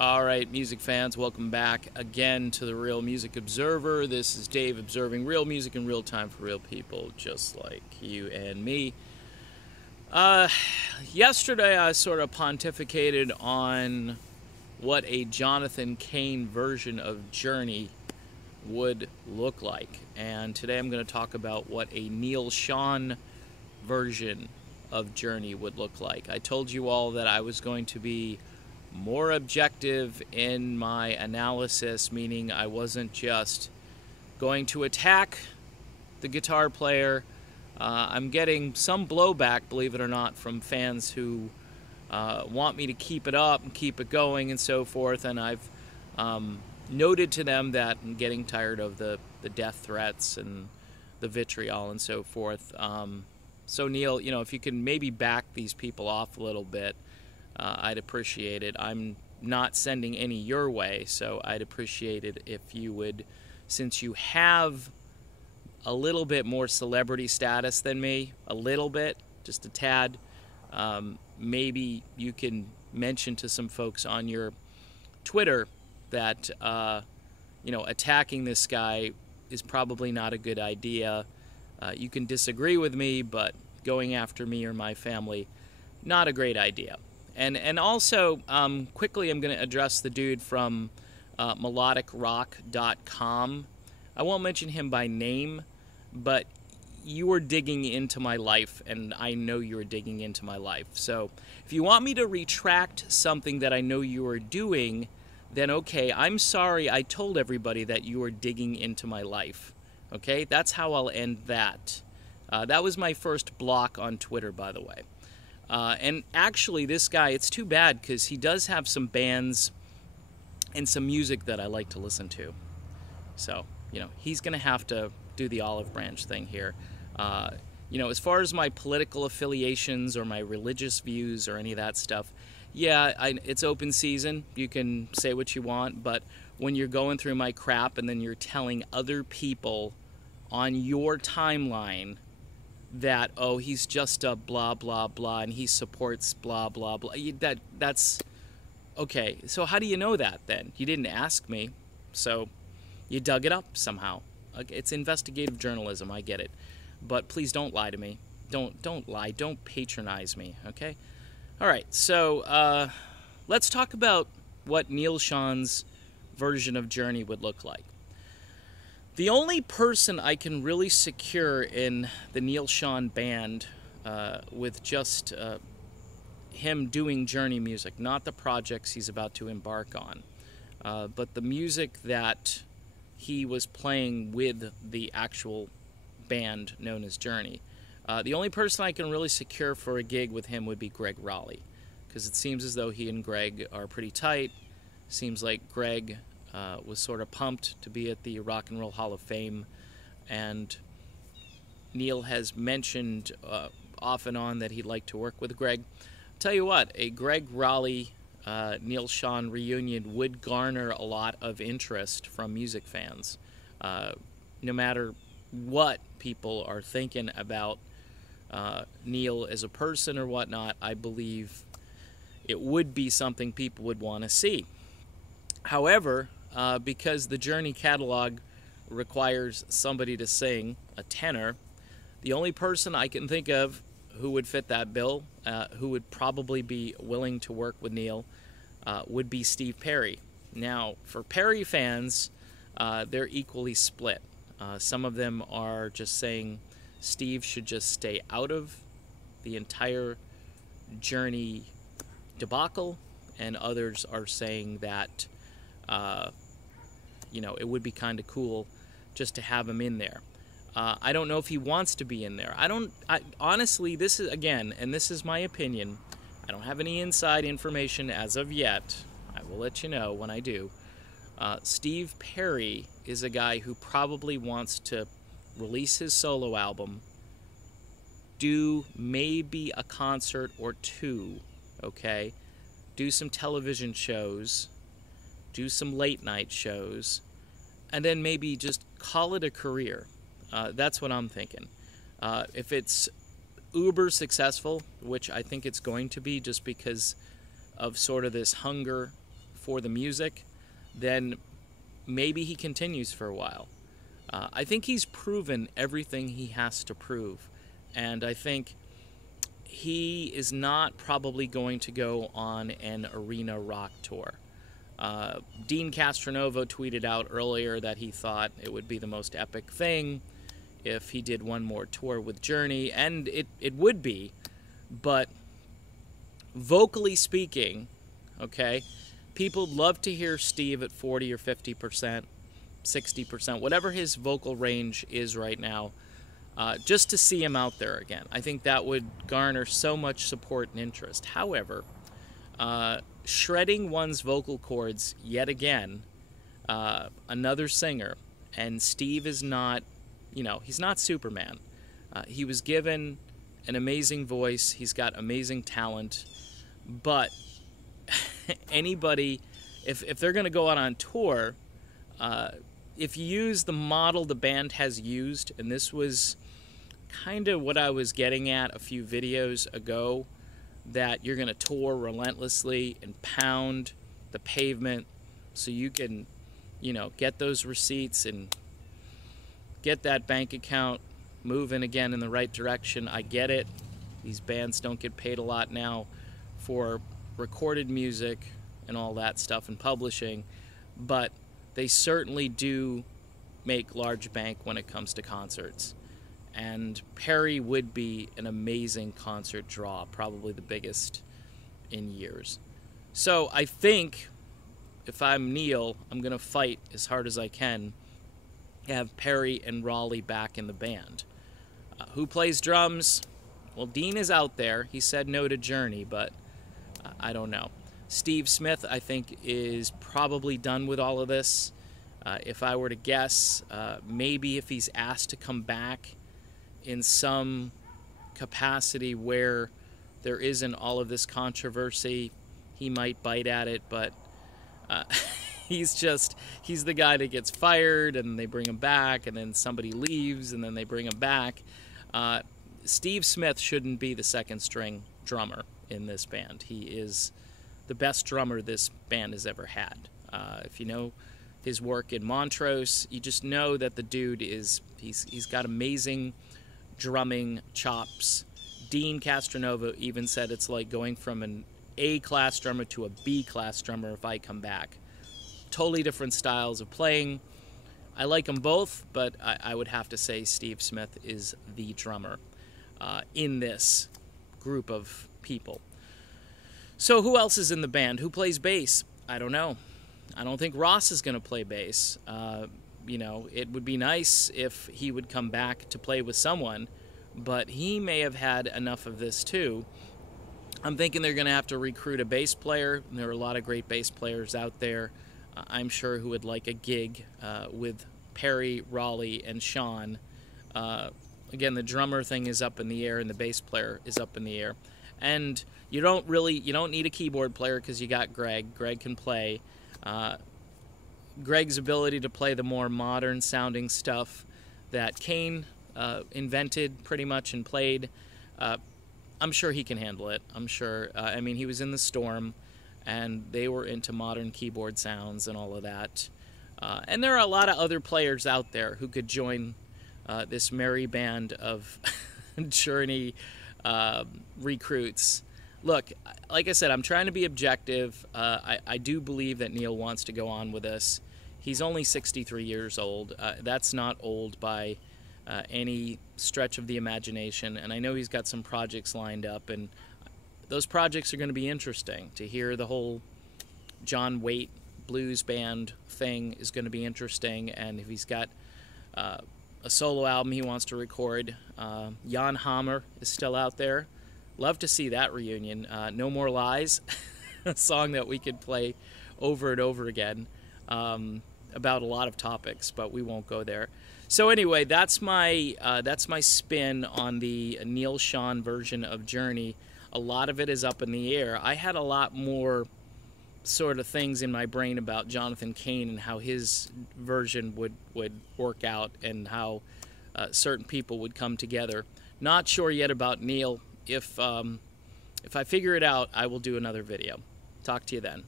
All right, music fans, welcome back again to the Real Music Observer. This is Dave observing real music in real time for real people just like you and me. Yesterday I sort of pontificated on what a Jonathan Cain version of Journey would look like. And today I'm going to talk about what a Neal Schon version of Journey would look like. I told you all that I was going to be more objective in my analysis, meaning I wasn't just going to attack the guitar player. I'm getting some blowback, believe it or not, from fans who want me to keep it up and keep it going and so forth, and I've noted to them that I'm getting tired of the death threats and the vitriol and so forth. So Neal, if you can maybe back these people off a little bit, I'd appreciate it. I'm not sending any your way, so I'd appreciate it if you would, since you have a little bit more celebrity status than me, a little bit, just a tad, maybe you can mention to some folks on your Twitter that, attacking this guy is probably not a good idea. You can disagree with me, but going after me or my family, not a great idea. And also, quickly I'm going to address the dude from melodicrock.com. I won't mention him by name, but you were digging into my life, and I know you were digging into my life. So if you want me to retract something that I know you are doing, then okay, I'm sorry I told everybody that you were digging into my life. Okay, that's how I'll end that. That was my first block on Twitter, by the way. And actually, this guy, it's too bad because he does have some bands and some music that I like to listen to. So, he's going to have to do the olive branch thing here. As far as my political affiliations or my religious views or any of that stuff, yeah, it's open season. You can say what you want, but when you're going through my crap and then you're telling other people on your timeline that, oh, he's just a blah, blah, blah, and he supports blah, blah, blah. That's... Okay, so how do you know that, then? You didn't ask me, so you dug it up somehow. It's investigative journalism, I get it. But please don't lie to me. Don't lie. Don't patronize me, okay? All right, so let's talk about what Neal Schon's version of Journey would look like. The only person I can really secure in the Neal Schon band with just him doing Journey music, not the projects he's about to embark on, but the music that he was playing with the actual band known as Journey. The only person I can really secure for a gig with him would be Greg Raleigh, because it seems as though he and Greg are pretty tight. Seems like Greg was sort of pumped to be at the Rock and Roll Hall of Fame, and Neal has mentioned off and on that he'd like to work with Greg. Tell you what, a Greg Raleigh Neal Schon reunion would garner a lot of interest from music fans. No matter what people are thinking about Neal as a person or whatnot, I believe it would be something people would want to see. However, because the Journey catalog requires somebody to sing, a tenor, the only person I can think of who would fit that bill, who would probably be willing to work with Neal, would be Steve Perry. Now, for Perry fans, they're equally split. Some of them are just saying Steve should just stay out of the entire Journey debacle, and others are saying that it would be kind of cool just to have him in there. I don't know if he wants to be in there. Honestly, this is, again, and this is my opinion, I don't have any inside information as of yet. I will let you know when I do. Steve Perry is a guy who probably wants to release his solo album, do maybe a concert or two, okay? Do some television shows, do some late night shows, and then maybe just call it a career. That's what I'm thinking. If it's uber successful, which I think it's going to be just because of sort of this hunger for the music, then maybe he continues for a while. I think he's proven everything he has to prove, and I think he is not probably going to go on an arena rock tour. Dean Castronovo tweeted out earlier that he thought it would be the most epic thing if he did one more tour with Journey, and it would be, but vocally speaking, okay, people love to hear Steve at 40 or 50%, 60%, whatever his vocal range is right now, just to see him out there again. I think that would garner so much support and interest. However, shredding one's vocal cords yet again, another singer, and Steve is not, he's not Superman. He was given an amazing voice, he's got amazing talent, but anybody, if they're going to go out on tour, if you use the model the band has used, and this was kind of what I was getting at a few videos ago, that you're going to tour relentlessly and pound the pavement so you can, get those receipts and get that bank account moving again in the right direction. I get it. These bands don't get paid a lot now for recorded music and all that stuff and publishing, but they certainly do make large bank when it comes to concerts. And Perry would be an amazing concert draw, probably the biggest in years. So I think if I'm Neal, I'm going to fight as hard as I can to have Perry and Raleigh back in the band. Who plays drums? Well, Dean is out there. He said no to Journey, but I don't know. Steve Smith, I think, is probably done with all of this. If I were to guess, maybe if he's asked to come back in some capacity where there isn't all of this controversy, he might bite at it, but he's the guy that gets fired and they bring him back, and then somebody leaves and then they bring him back. Steve Smith shouldn't be the second string drummer in this band. He is the best drummer this band has ever had. If you know his work in Montrose, you just know that the dude he's got amazing drumming chops. Dean Castronovo even said it's like going from an A-class drummer to a B-class drummer if I come back. Totally different styles of playing. I like them both, but I would have to say Steve Smith is the drummer in this group of people. So who else is in the band? Who plays bass? I don't know. I don't think Ross is going to play bass. It would be nice if he would come back to play with someone, but he may have had enough of this too. I'm thinking they're going to have to recruit a bass player. There are a lot of great bass players out there, I'm sure, who would like a gig with Perry, Raleigh, and Sean. Again, the drummer thing is up in the air, and the bass player is up in the air. And you don't need a keyboard player because you got Greg. Greg can play. Greg's ability to play the more modern sounding stuff that Kane invented pretty much and played, I'm sure he can handle it. I'm sure. He was in the Storm, and they were into modern keyboard sounds and all of that. And there are a lot of other players out there who could join this merry band of Journey recruits. Look, like I said, I'm trying to be objective. I do believe that Neal wants to go on with us. He's only 63 years old. That's not old by any stretch of the imagination. And I know he's got some projects lined up, and those projects are going to be interesting. To hear the whole John Waite blues band thing is going to be interesting. And if he's got a solo album he wants to record, Jan Hammer is still out there. Love to see that reunion. No More Lies, a song that we could play over and over again about a lot of topics, but we won't go there. So anyway, that's my spin on the Neal Schon version of Journey. A lot of it is up in the air. I had a lot more sort of things in my brain about Jonathan Cain and how his version would work out and how certain people would come together. Not sure yet about Neal. If I figure it out, I will do another video. Talk to you then.